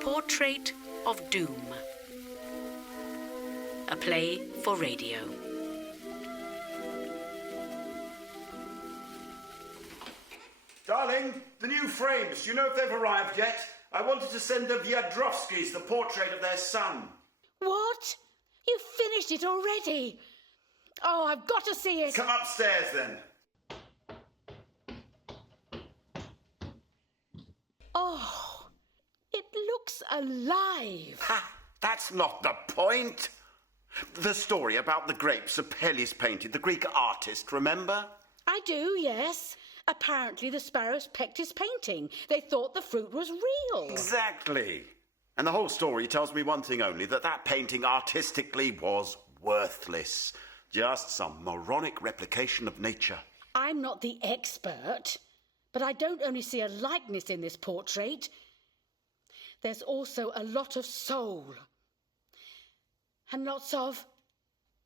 Portrait of Doom. A play for radio. Darling, the new frames, do you know if they've arrived yet? I wanted to send the Viadrovskis the portrait of their son. What? You finished it already? Oh, I've got to see it. Come upstairs then. Oh, it looks alive. Ha! That's not the point. The story about the grapes Apelles painted, the Greek artist, remember? I do, yes. Apparently the sparrows pecked his painting. They thought the fruit was real. Exactly. And the whole story tells me one thing only, that painting artistically was worthless. Just some moronic replication of nature. I'm not the expert, but I don't only see a likeness in this portrait. There's also a lot of soul. And lots of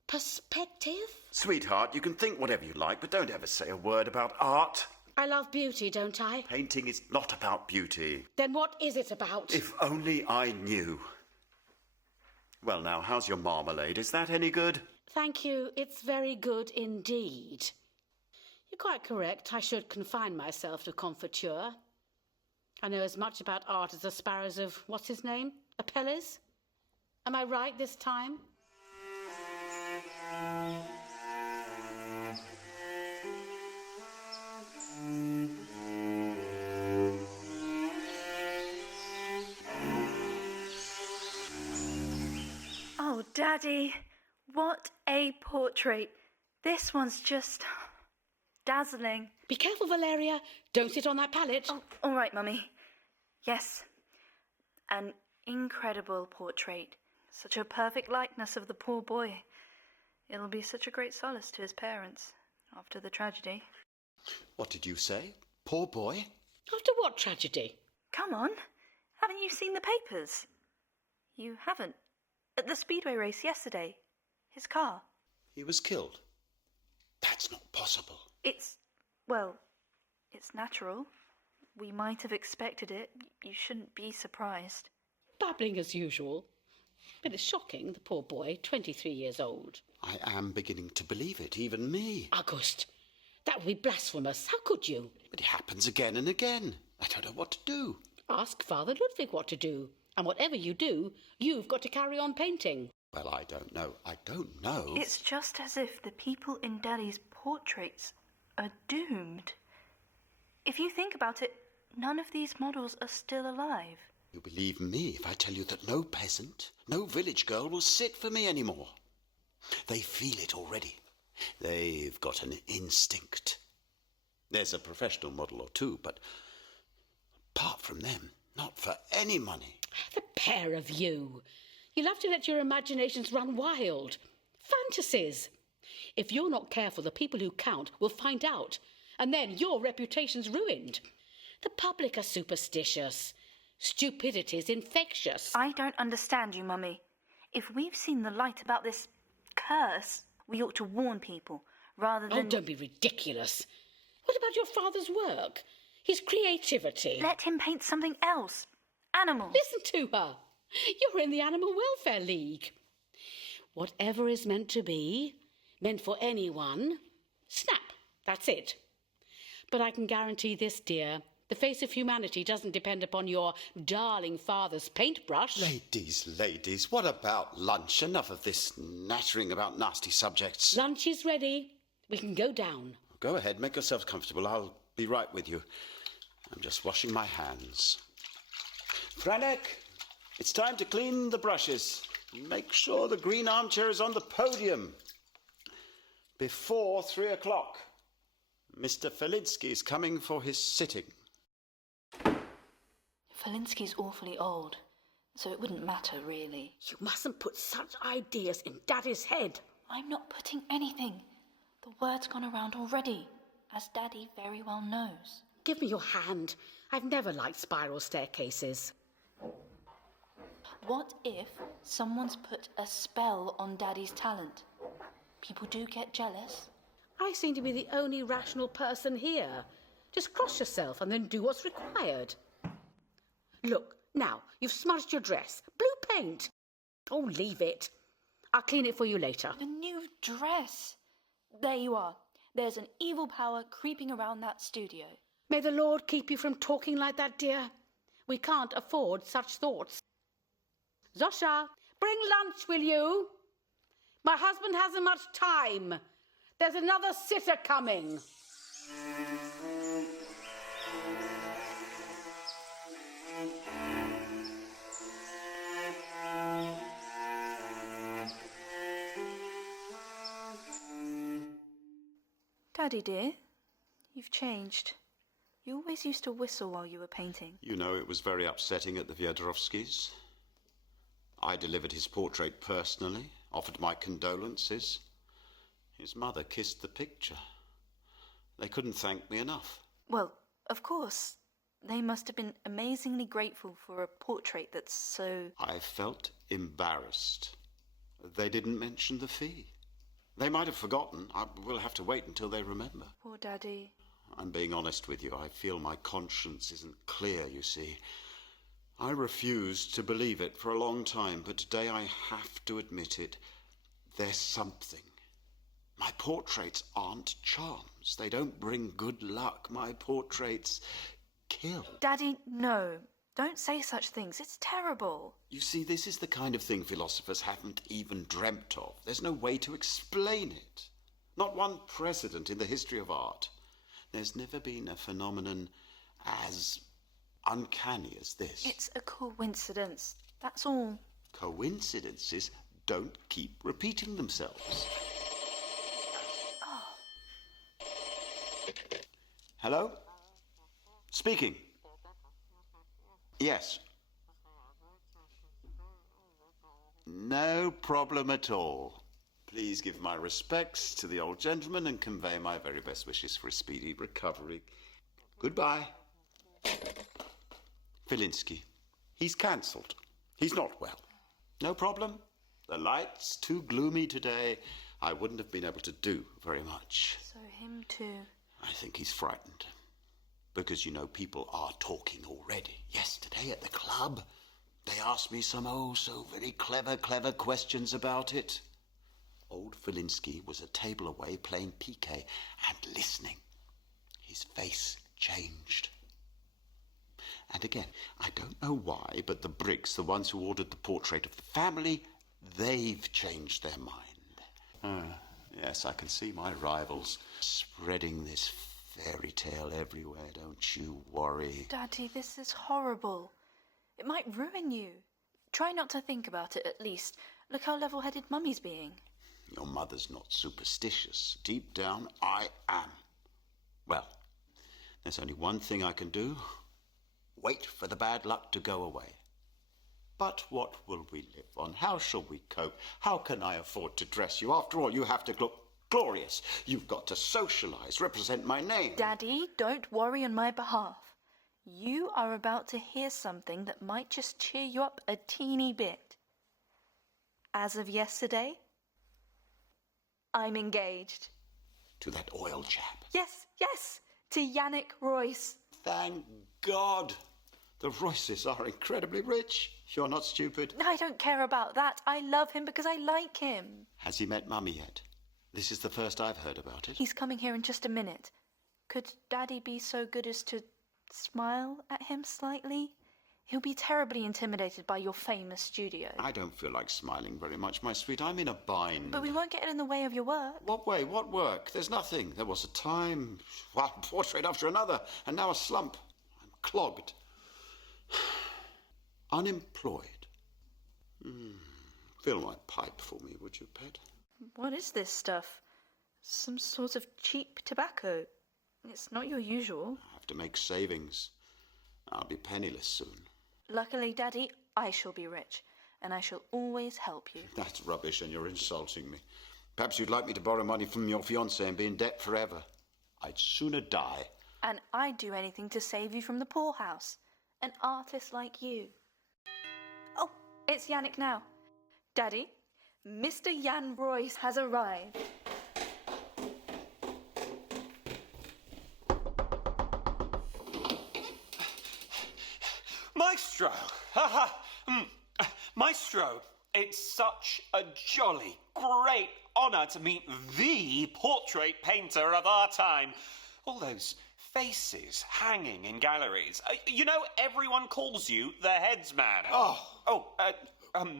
perspective. Sweetheart, you can think whatever you like, but don't ever say a word about art. I love beauty, don't I? Painting is not about beauty. Then what is it about? If only I knew. Well now, how's your marmalade? Is that any good? Thank you. It's very good indeed. You're quite correct. I should confine myself to confiture. I know as much about art as the sparrows of, what's his name? Apelles? Am I right this time? Oh, Daddy, what a portrait. This one's just dazzling. Be careful, Valeria. Don't sit on that pallet. Oh, all right, Mummy. Yes, an incredible portrait. Such a perfect likeness of the poor boy. It'll be such a great solace to his parents after the tragedy. What did you say? Poor boy? After what tragedy? Come on, haven't you seen the papers? You haven't? At the speedway race yesterday, his car. He was killed. That's not possible. It's natural. We might have expected it. You shouldn't be surprised. Babbling as usual. But it's shocking, the poor boy, 23 years old. I am beginning to believe it, even me. August, that would be blasphemous. How could you? But it happens again and again. I don't know what to do. Ask Father Ludwig what to do. And whatever you do, you've got to carry on painting. Well, I don't know. It's just as if the people in Daddy's portraits are doomed. If you think about it, none of these models are still alive. You believe me if I tell you that no peasant, no village girl will sit for me anymore. They feel it already. They've got an instinct. There's a professional model or two, but apart from them, not for any money. The pair of you. You'll have to let your imaginations run wild. Fantasies. If you're not careful, the people who count will find out, and then your reputation's ruined. The public are superstitious. Stupidity's infectious. I don't understand you, Mummy. If we've seen the light about this curse, we ought to warn people, rather than... Oh, don't be ridiculous. What about your father's work? His creativity? Let him paint something else. Animals. Listen to her. You're in the Animal Welfare League. Whatever is meant to be, meant for anyone, snap, that's it. But I can guarantee this, dear. The face of humanity doesn't depend upon your darling father's paintbrush. Ladies, what about lunch? Enough of this nattering about nasty subjects. Lunch is ready. We can go down. Go ahead, make yourselves comfortable. I'll be right with you. I'm just washing my hands. Franek, it's time to clean the brushes. Make sure the green armchair is on the podium. Before 3 o'clock. Mr. Felinsky's coming for his sitting. Felinsky's awfully old, so it wouldn't matter, really. You mustn't put such ideas in Daddy's head. I'm not putting anything. The word's gone around already, as Daddy very well knows. Give me your hand. I've never liked spiral staircases. What if someone's put a spell on Daddy's talent? People do get jealous. I seem to be the only rational person here. Just cross yourself and then do what's required. Look, Now, you've smudged your dress. Blue paint. Oh, leave it. I'll clean it for you later. A new dress. There you are. There's an evil power creeping around that studio. May the Lord keep you from talking like that, dear. We can't afford such thoughts. Zosha, bring lunch, will you? My husband hasn't much time. There's another sitter coming. Daddy dear, you've changed. You always used to whistle while you were painting. You know, it was very upsetting at the Viadrovskis. I delivered his portrait personally, offered my condolences. His mother kissed the picture. They couldn't thank me enough. Well, of course. They must have been amazingly grateful for a portrait that's so... I felt embarrassed. They didn't mention the fee. They might have forgotten. We'll have to wait until they remember. Poor Daddy. I'm being honest with you. I feel my conscience isn't clear, you see. I refused to believe it for a long time, but today I have to admit it. There's something. My portraits aren't charms. They don't bring good luck. My portraits kill. Daddy, no. Don't say such things. It's terrible. You see, this is the kind of thing philosophers haven't even dreamt of. There's no way to explain it. Not one precedent in the history of art. There's never been a phenomenon as uncanny as this. It's a coincidence. That's all. Coincidences don't keep repeating themselves. Oh. Hello? Speaking. Yes. No problem at all. Please give my respects to the old gentleman and convey my very best wishes for a speedy recovery. Goodbye. Filinski. He's cancelled. He's not well. No problem. The light's too gloomy today. I wouldn't have been able to do very much. So him too. I think he's frightened. Because, you know, people are talking already. Yesterday at the club, they asked me some so very clever questions about it. Old Filinski was a table away playing piquet and listening. His face changed. And again, I don't know why, but the Briggs, the ones who ordered the portrait of the family, they've changed their mind. Yes, I can see my rivals spreading this fairy tale everywhere. Don't you worry. Daddy, this is horrible. It might ruin you. Try not to think about it, at least. Look how level-headed Mummy's being. Your mother's not superstitious. Deep down, I am. Well, there's only one thing I can do. Wait for the bad luck to go away. But what will we live on? How shall we cope? How can I afford to dress you? After all, you have to look glorious. You've got to socialize, represent my name. Daddy, don't worry on my behalf. You are about to hear something that might just cheer you up a teeny bit. As of yesterday, I'm engaged. To that oil chap? Yes, to Yannick Royce. Thank God. The Royces are incredibly rich. You're not stupid. I don't care about that. I love him because I like him. Has he met Mummy yet? This is the first I've heard about it. He's coming here in just a minute. Could Daddy be so good as to smile at him slightly? He'll be terribly intimidated by your famous studio. I don't feel like smiling very much, my sweet. I'm in a bind. But we won't get in the way of your work. What way? What work? There's nothing. There was a time, one portrait after another, and now a slump. I'm clogged. Unemployed. Fill my pipe for me, would you, pet? What is this stuff? Some sort of cheap tobacco. It's not your usual. I have to make savings. I'll be penniless soon. Luckily, Daddy, I shall be rich, and I shall always help you. That's rubbish, and you're insulting me. Perhaps you'd like me to borrow money from your fiancé and be in debt forever. I'd sooner die. And I'd do anything to save you from the poorhouse. An artist like you. Oh, it's Yannick now. Daddy, Mr. Jan Royce has arrived. Maestro! Maestro, it's such a jolly, great honour to meet the portrait painter of our time. All those faces hanging in galleries. You know, everyone calls you the headsman.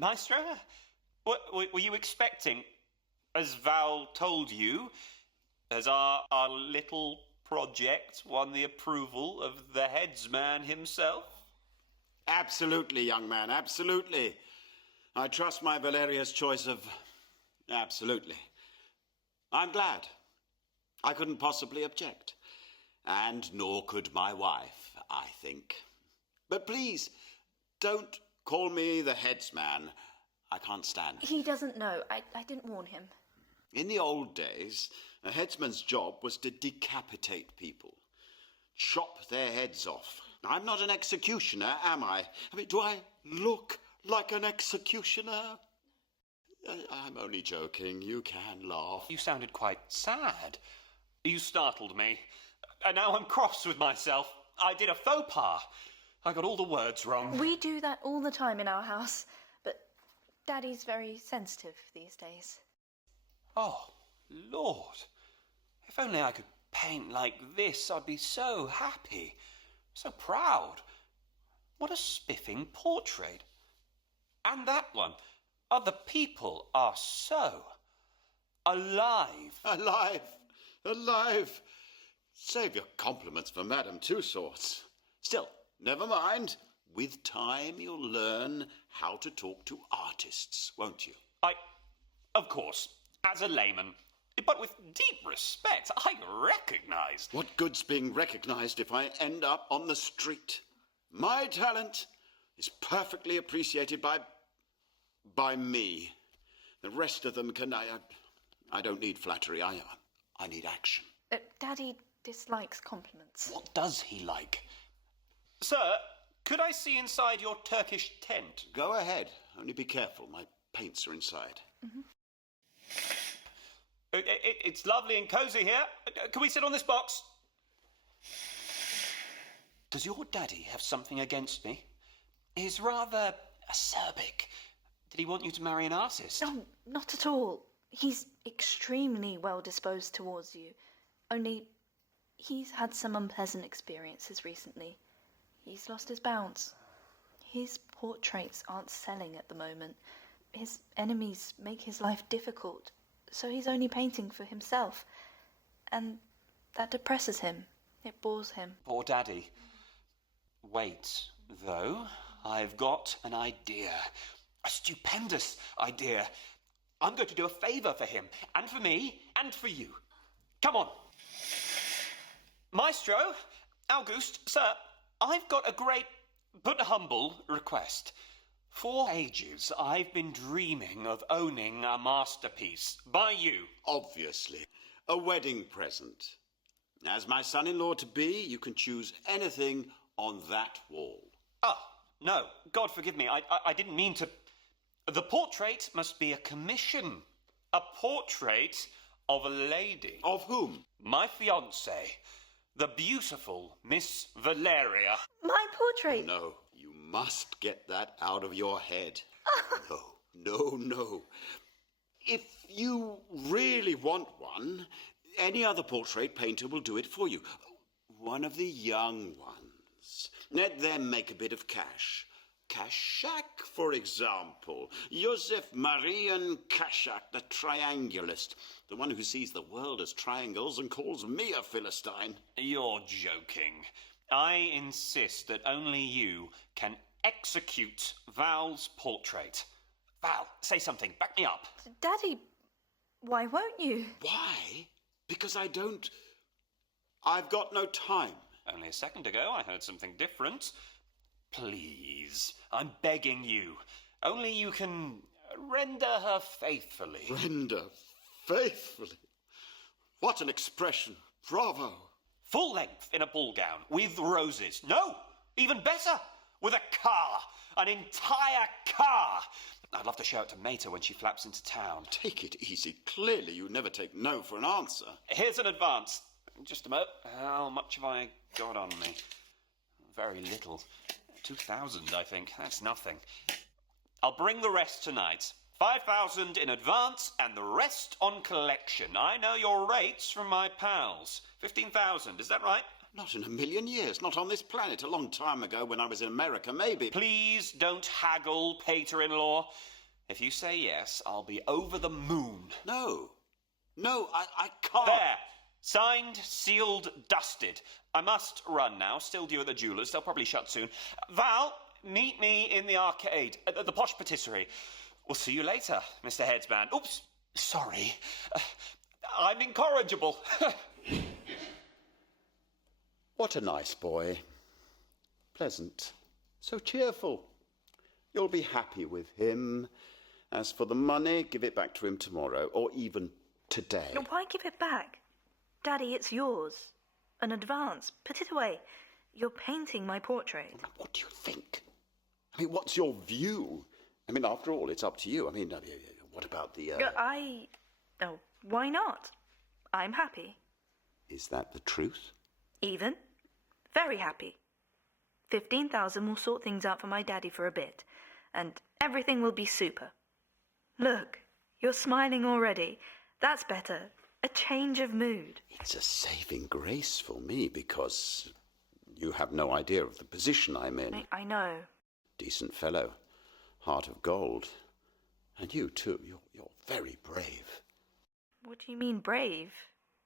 Maestro? Were you expecting, as Val told you, as our little project won the approval of the headsman himself? Absolutely, young man, absolutely. I trust my Valeria's choice of absolutely. I'm glad. I couldn't possibly object. And nor could my wife, I think. But please, don't call me the headsman. I can't stand it. He doesn't know. I didn't warn him. In the old days, a headsman's job was to decapitate people, chop their heads off. I'm not an executioner, am I? I mean, do I look like an executioner? I'm only joking. You can laugh. You sounded quite sad. You startled me. And now I'm cross with myself. I did a faux pas. I got all the words wrong. We do that all the time in our house, but Daddy's very sensitive these days. Oh, Lord. If only I could paint like this, I'd be so happy. So proud. What a spiffing portrait. And that one. Other people are so alive. Alive! Alive! Save your compliments for Madame Tussauds. Still, never mind. With time, you'll learn how to talk to artists, won't you? Of course, as a layman, but with deep respect, I recognise. What good's being recognised if I end up on the street? My talent is perfectly appreciated by me. The rest of them can... I don't need flattery. I need action. Daddy dislikes compliments. What does he like? Sir, could I see inside your Turkish tent? Go ahead. Only be careful. My paints are inside. Mm-hmm. It's lovely and cosy here. Can we sit on this box? Does your daddy have something against me? He's rather acerbic. Did he want you to marry an artist? No, not at all. He's extremely well disposed towards you. Only he's had some unpleasant experiences recently. He's lost his bounce. His portraits aren't selling at the moment. His enemies make his life difficult, so he's only painting for himself. And that depresses him. It bores him. Poor Daddy. Wait, though, I've got an idea. A stupendous idea. I'm going to do a favour for him, and for me, and for you. Come on. Maestro, August, sir, I've got a great but humble request. For ages, I've been dreaming of owning a masterpiece by you. Obviously. A wedding present. As my son-in-law-to-be, you can choose anything on that wall. Ah, no, God forgive me, I didn't mean to... The portrait must be a commission. A portrait of a lady. Of whom? My fiancée, the beautiful Miss Valeria. My portrait! No, you must get that out of your head. No. If you really want one, any other portrait painter will do it for you. One of the young ones. Let them make a bit of cash. Kashak, for example. Joseph Marian Kashak, the triangulist. The one who sees the world as triangles and calls me a Philistine. You're joking. I insist that only you can execute Val's portrait. Val, say something. Back me up. Daddy, why won't you? Why? Because I don't... I've got no time. Only a second ago I heard something different. Please, I'm begging you. Only you can render her faithfully. Render faithfully? What an expression. Bravo. Full length in a ball gown with roses. No, even better, with a car. An entire car. I'd love to show it to Mater when she flaps into town. Take it easy. Clearly you never take no for an answer. Here's an advance. Just a moment. How much have I got on me? Very little. 2,000, I think. That's nothing. I'll bring the rest tonight. 5,000 in advance and the rest on collection. I know your rates from my pals. 15,000, is that right? Not in a million years. Not on this planet. A long time ago when I was in America, maybe. Please don't haggle, pater-in-law. If you say yes, I'll be over the moon. No. No, I can't. There. Signed, sealed, dusted. I must run now. Still due at the jeweller's. They'll probably shut soon. Val, meet me in the arcade, at the posh patisserie. We'll see you later, Mr. Headsman. Oops, sorry. I'm incorrigible. What a nice boy. Pleasant. So cheerful. You'll be happy with him. As for the money, give it back to him tomorrow, or even today. Why give it back? Daddy, it's yours. An advance. Put it away. You're painting my portrait. What do you think? I mean, what's your view? I mean, after all, it's up to you. I mean, what about the... Oh, why not? I'm happy. Is that the truth? Even? Very happy. 15,000 will sort things out for my daddy for a bit, and everything will be super. Look, you're smiling already. That's better. A change of mood. It's a saving grace for me, because you have no idea of the position I'm in. I know. Decent fellow. Heart of gold. And you, too. You're very brave. What do you mean, brave?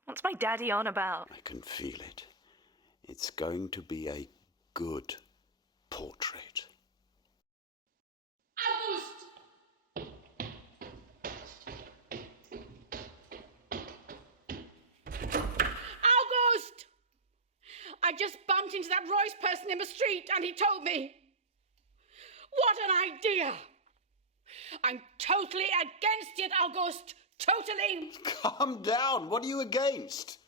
What's my daddy on about? I can feel it. It's going to be a good portrait. August! I just bumped into that Royce person in the street and he told me. What an idea! I'm totally against it, August. Totally. Calm down. What are you against?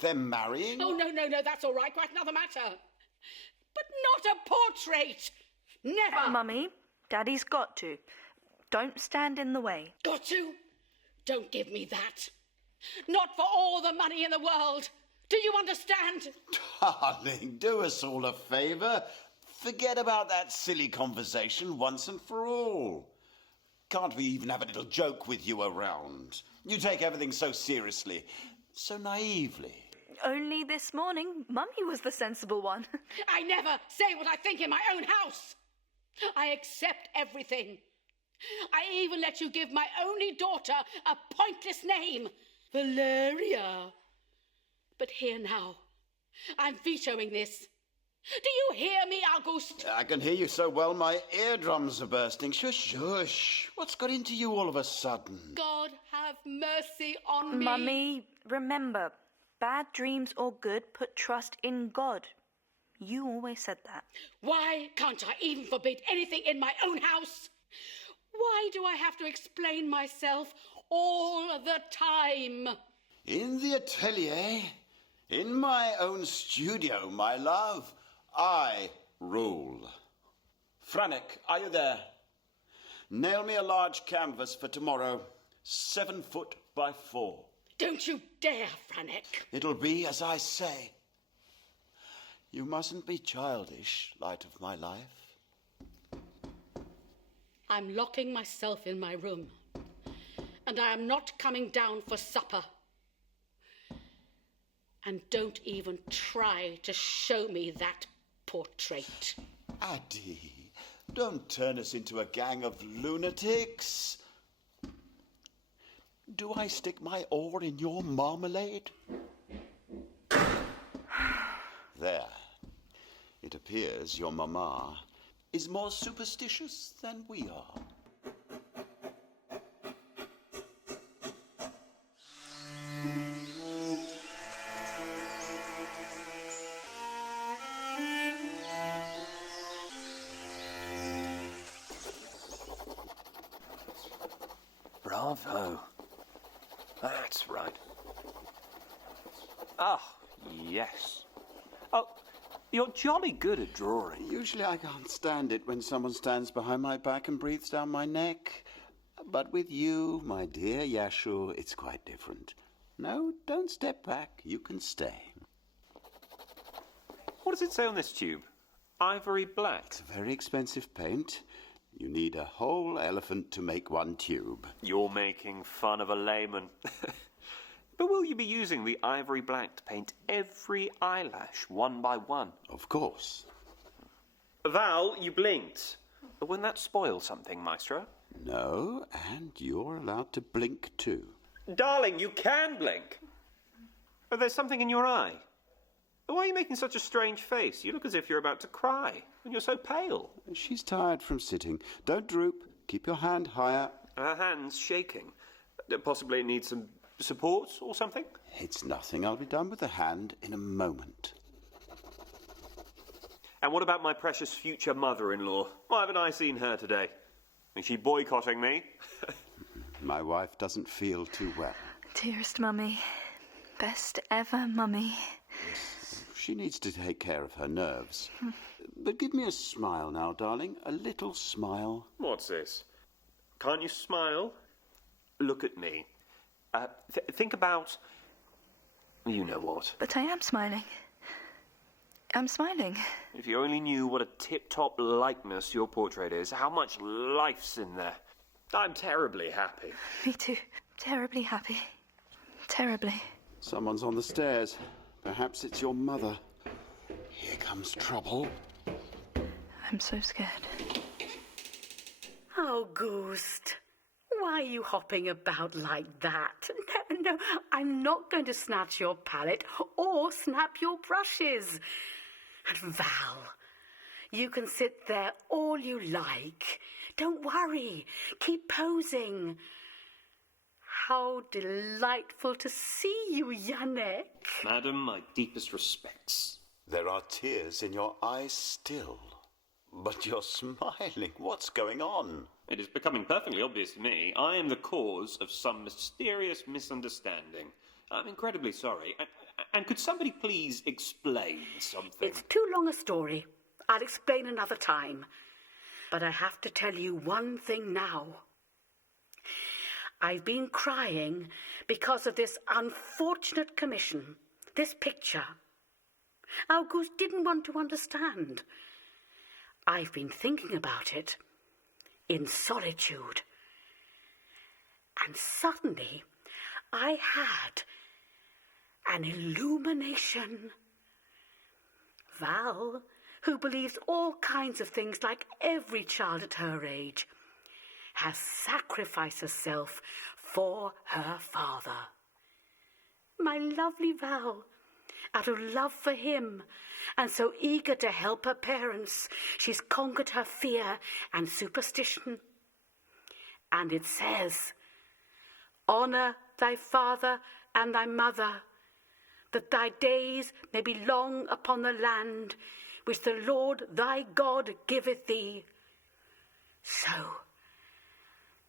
Them marrying? Oh, no, that's all right. Quite another matter. But not a portrait. Never. Mummy, Daddy's got to. Don't stand in the way. Got to? Don't give me that. Not for all the money in the world. Do you understand? Darling, do us all a favour. Forget about that silly conversation once and for all. Can't we even have a little joke with you around? You take everything so seriously, so naively. Only this morning, Mummy was the sensible one. I never say what I think in my own house. I accept everything. I even let you give my only daughter a pointless name, Valeria. But here now, I'm vetoing this. Do you hear me, August? I can hear you so well my eardrums are bursting. Shush, shush. What's got into you all of a sudden? God have mercy on me. Mummy, remember, bad dreams or good, put trust in God. You always said that. Why can't I even forbid anything in my own house? Why do I have to explain myself all the time? In the atelier, in my own studio, my love, I rule. Franek, are you there? Nail me a large canvas for tomorrow, 7 foot by 4. Don't you dare, Franek. It'll be as I say. You mustn't be childish, light of my life. I'm locking myself in my room, and I am not coming down for supper. And don't even try to show me that portrait. Addie, don't turn us into a gang of lunatics. Do I stick my oar in your marmalade? There. It appears your mamma is more superstitious than we are. Bravo. That's right. Ah, yes. Oh, you're jolly good at drawing. Usually I can't stand it when someone stands behind my back and breathes down my neck. But with you, my dear Yashu, it's quite different. No, don't step back. You can stay. What does it say on this tube? ivory black. It's a very expensive paint. You need a whole elephant to make one tube. You're making fun of a layman. But will you be using the ivory black to paint every eyelash one by one? Of course. Val, you blinked. But wouldn't that spoil something, Maestro? No, and you're allowed to blink too. Darling, you can blink. But there's something in your eye. Why are you making such a strange face? You look as if you're about to cry, and you're so pale. She's tired from sitting. Don't droop. Keep your hand higher. Her hand's shaking. Possibly it needs some support or something? It's nothing. I'll be done with the hand in a moment. And what about my precious future mother-in-law? Why haven't I seen her today? Is she boycotting me? My wife doesn't feel too well. Dearest Mummy. Best ever Mummy. She needs to take care of her nerves. But give me a smile now, darling. A little smile. What's this? Can't you smile? Look at me. Think about... You know what. But I am smiling. I'm smiling. If you only knew what a tip-top likeness your portrait is, how much life's in there. I'm terribly happy. Me too. Terribly happy. Terribly. Someone's on the stairs. Perhaps it's your mother. Here comes trouble. I'm so scared. Auguste, why are you hopping about like that? No, I'm not going to snatch your palette or snap your brushes. And Val, you can sit there all you like. Don't worry. Keep posing. How delightful to see you, Yannick. Madam, my deepest respects. There are tears in your eyes still. But you're smiling. What's going on? It is becoming perfectly obvious to me I am the cause of some mysterious misunderstanding. I'm incredibly sorry. And could somebody please explain something? It's too long a story. I'll explain another time. But I have to tell you one thing now. I've been crying because of this unfortunate commission, this picture. Auguste didn't want to understand. I've been thinking about it in solitude. And suddenly I had an illumination. Val, who believes all kinds of things like every child at her age, has sacrificed herself for her father. My lovely Val, out of love for him, and so eager to help her parents, she's conquered her fear and superstition. And it says, "Honour thy father and thy mother, that thy days may be long upon the land which the Lord thy God giveth thee." So,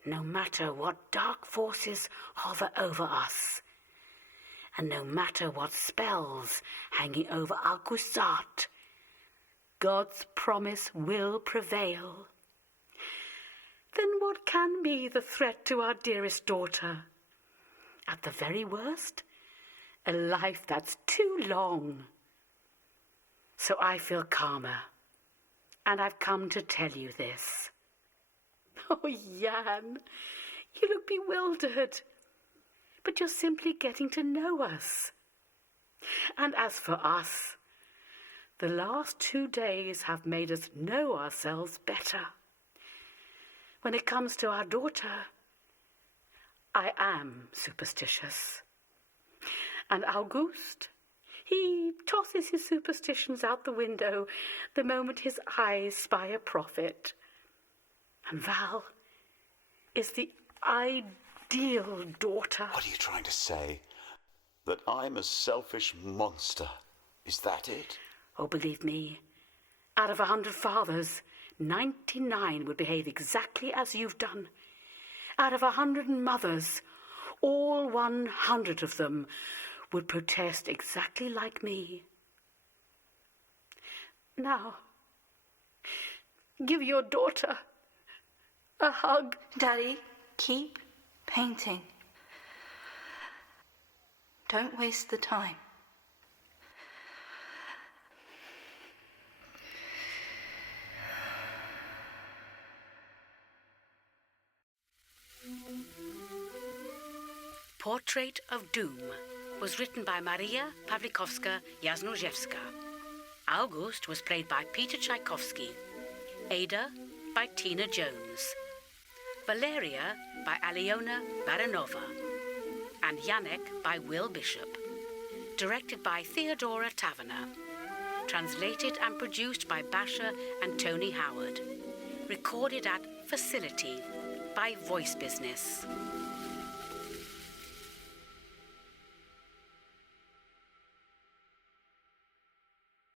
no matter what dark forces hover over us, and no matter what spells hanging over Auguste's art, God's promise will prevail. Then what can be the threat to our dearest daughter? At the very worst, a life that's too long. So I feel calmer, and I've come to tell you this. Oh, Jan, you look bewildered, but you're simply getting to know us. And as for us, the last 2 days have made us know ourselves better. When it comes to our daughter, I am superstitious. And Auguste, he tosses his superstitions out the window the moment his eyes spy a prophet. And Val is the ideal daughter. What are you trying to say? That I'm a selfish monster? Is that it? Oh, believe me, out of 100 fathers, 99 would behave exactly as you've done. Out of 100 mothers, all 100 of them would protest exactly like me. Now, give your daughter a hug. Daddy, keep painting. Don't waste the time. Portrait of Doom was written by Maria Pawlikowska-Jasnorzewska. August was played by Peter Tchaikovsky. Ada by Tina Jones. Valeria by Aliona Baranova. And Janek by Will Bishop. Directed by Theodora Taverner. Translated and produced by Basher and Tony Howard. Recorded at Facility by Voice Business.